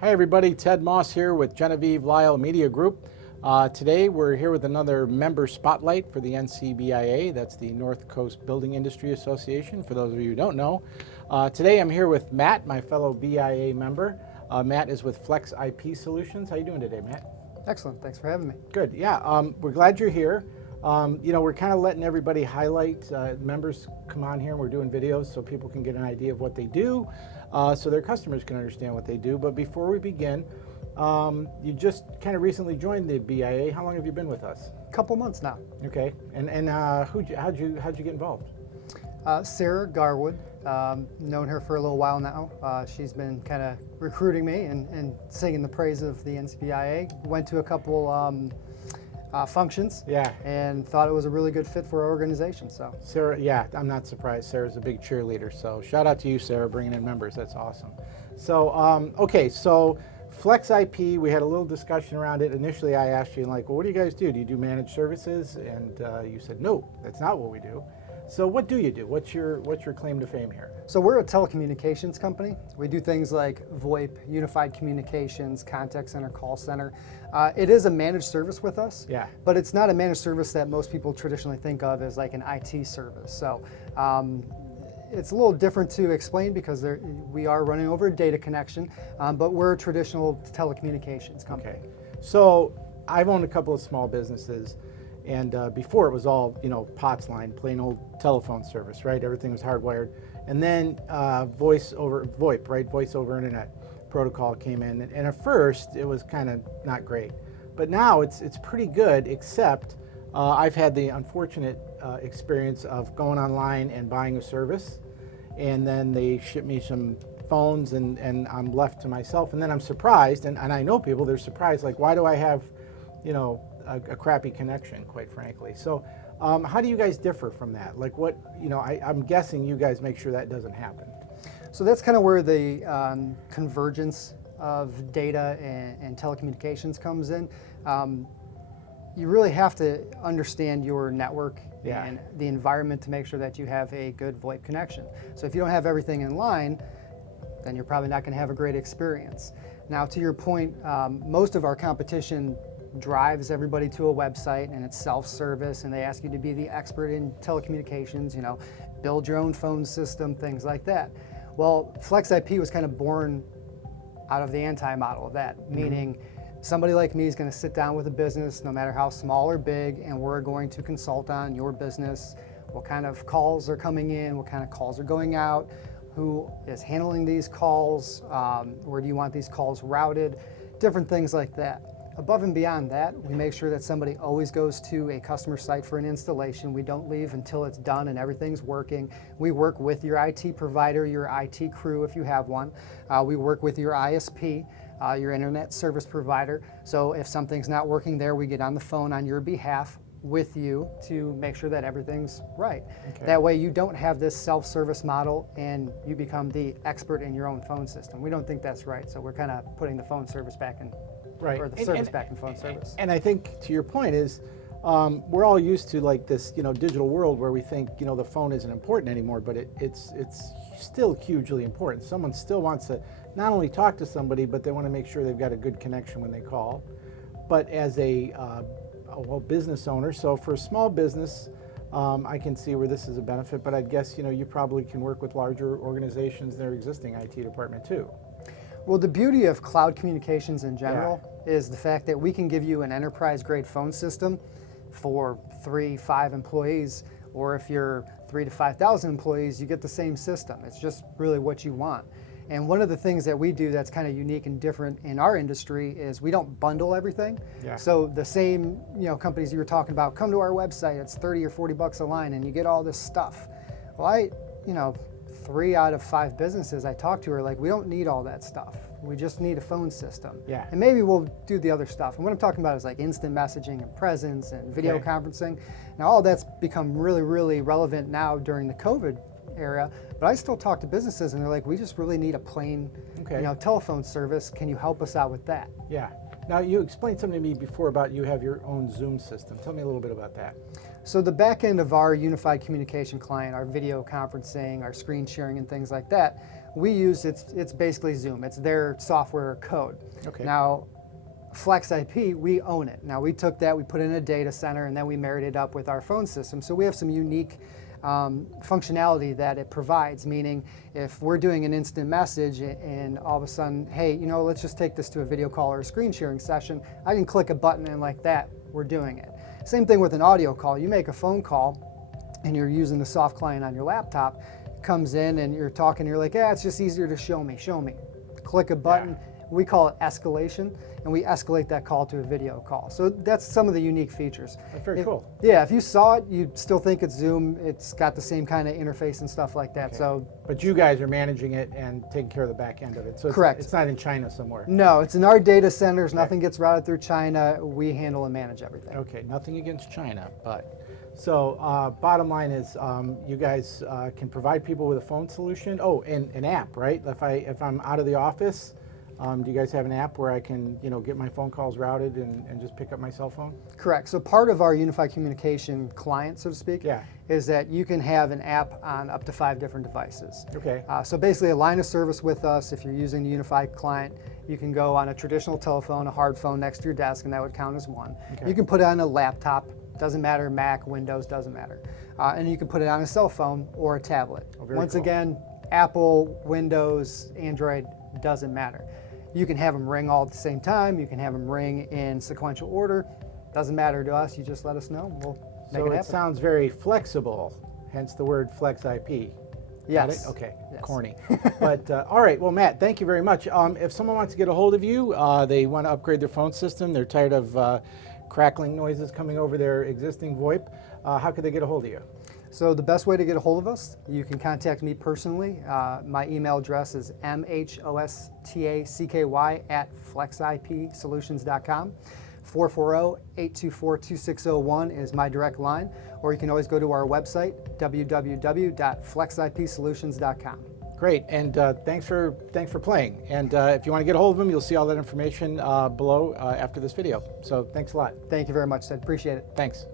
Hi everybody, Ted Moss here with Genevieve Lyle Media Group. Today we're here with another member spotlight for the NCBIA, that's the North Coast Building Industry Association, for those of you who don't know. Today I'm here with Matt, my fellow BIA member. Matt is with FlexIP Solutions. How you doing today, Matt? Excellent, thanks for having me. Good, yeah, we're glad you're here. We're kind of letting everybody highlight, members come on here and we're doing videos so people can get an idea of what they do, so their customers can understand what they do. But before we begin, you just kind of recently joined the BIA. How long have you been with us? A couple months now. Okay, and how'd you get involved? Sarah Garwood, known her for a little while now. She's been kind of recruiting me and singing the praise of the NCBIA. Went to a couple functions, Yeah. and thought it was a really good fit for our organization. So Sarah, yeah, I'm not surprised. Sarah's a big cheerleader, so shout out to you, Sarah, bringing in members. That's awesome. So, okay, so FlexIP, we had a little discussion around it. Initially, I asked you, like, well, what do you guys do? Do you do managed services? And you said, no, that's not what we do. So what do you do? What's your claim to fame here? So we're a telecommunications company. We do things like VoIP, unified communications, contact center, call center. It is a managed service with us, Yeah. but it's not a managed service that most people traditionally think of as like an IT service. So it's a little different to explain because we are running over a data connection, but we're a traditional telecommunications company. Okay. So I've owned a couple of small businesses. And before it was all, POTS line, plain old telephone service, right? Everything was hardwired. And then voice over VoIP, right? Voice over internet protocol came in. And at first it was kind of not great. But now it's pretty good, except I've had the unfortunate experience of going online and buying a service. And then they ship me some phones and I'm left to myself. And then I'm surprised, and I know people, they're surprised, like, why do I have, a crappy connection, quite frankly. So how do you guys differ from that? Like what, I'm guessing you guys make sure that doesn't happen. So that's kind of where the convergence of data and telecommunications comes in. You really have to understand your network Yeah. and the environment to make sure that you have a good VoIP connection. So if you don't have everything in line, then you're probably not going to have a great experience. Now, to your point, most of our competition drives everybody to a website and it's self-service and they ask you to be the expert in telecommunications, build your own phone system, things like that. Well, FlexIP was kind of born out of the anti-model of that, meaning somebody like me is going to sit down with a business, no matter how small or big, and we're going to consult on your business, what kind of calls are coming in, what kind of calls are going out, who is handling these calls, where do you want these calls routed, different things like that. Above and beyond that, we make sure that somebody always goes to a customer site for an installation. We don't leave until it's done and everything's working. We work with your IT provider, your IT crew if you have one. We work with your ISP, your internet service provider. So if something's not working there, we get on the phone on your behalf with you to make sure that everything's right. Okay. That way you don't have this self-service model and you become the expert in your own phone system. We don't think that's right, so we're kind of putting the phone service back in. Right. Or the service back in phone service. And I think to your point is, we're all used to like this, digital world where we think, the phone isn't important anymore, but it's still hugely important. Someone still wants to not only talk to somebody, but they want to make sure they've got a good connection when they call. But as a business owner, so for a small business, I can see where this is a benefit, but I'd guess, you probably can work with larger organizations, their existing IT department too. Well, the beauty of cloud communications in general is the fact that we can give you an enterprise-grade phone system for 3-5 employees, or if you're 3,000 to 5,000 employees, you get the same system. It's just really what you want. And one of the things that we do that's kind of unique and different in our industry is we don't bundle everything. Yeah. So the same companies you were talking about, come to our website, it's 30 or 40 bucks a line and you get all this stuff. Well, 3 out of 5 businesses I talk to are like, we don't need all that stuff. We just need a phone system. Yeah. And maybe we'll do the other stuff. And what I'm talking about is like instant messaging and presence and video conferencing. Now all that's become really, really relevant now during the COVID era, but I still talk to businesses and they're like, we just really need a plain telephone service. Can you help us out with that? Yeah. Now you explained something to me before about you have your own Zoom system. Tell me a little bit about that. So the back end of our unified communication client, our video conferencing, our screen sharing and things like that, we use, it's basically Zoom. It's their software code. Okay. Now, FlexIP, we own it. Now we took that, we put it in a data center, and then we married it up with our phone system. So we have some unique functionality that it provides, meaning if we're doing an instant message and all of a sudden, hey, you know, let's just take this to a video call or a screen sharing session, I can click a button and like that, we're doing it. Same thing with an audio call. You make a phone call and you're using the soft client on your laptop, comes in and you're talking, you're like, yeah, it's just easier to show me. Click a button. Yeah. We call it escalation, and we escalate that call to a video call. So that's some of the unique features. That's very cool. Yeah, if you saw it, you'd still think it's Zoom. It's got the same kind of interface and stuff like that. Okay. So, but you guys are managing it and taking care of the back end of it. So correct. It's not in China somewhere. No, it's in our data centers. Okay. Nothing gets routed through China. We handle and manage everything. Okay, nothing against China, but so bottom line is you guys can provide people with a phone solution. Oh, and an app, right? If I'm out of the office, do you guys have an app where I can, you know, get my phone calls routed and just pick up my cell phone? Correct. So part of our unified communication client, so to speak, Yeah. is that you can have an app on up to 5 different devices. Okay. So basically a line of service with us, if you're using the unified client, you can go on a traditional telephone, a hard phone next to your desk, and that would count as one. Okay. You can put it on a laptop, doesn't matter, Mac, Windows, doesn't matter. And you can put it on a cell phone or a tablet. Oh, very Once cool. again, Apple, Windows, Android, doesn't matter. You can have them ring all at the same time. You can have them ring in sequential order. Doesn't matter to us. You just let us know. We'll make So it it happen. sounds very flexible, hence the word FlexIP. Got Yes. it? Okay. Yes. Corny. But all right. Well, Matt, thank you very much. If someone wants to get a hold of you, they want to upgrade their phone system, they're tired of crackling noises coming over their existing VoIP, how could they get a hold of you? So the best way to get a hold of us, you can contact me personally. My email address is mhostacky@flexipsolutions.com. 440-824-2601 is my direct line, or you can always go to our website, www.flexipsolutions.com. Great, and thanks for playing. And if you want to get a hold of them, you'll see all that information below after this video. So thanks a lot. Thank you very much, Ted. Appreciate it. Thanks.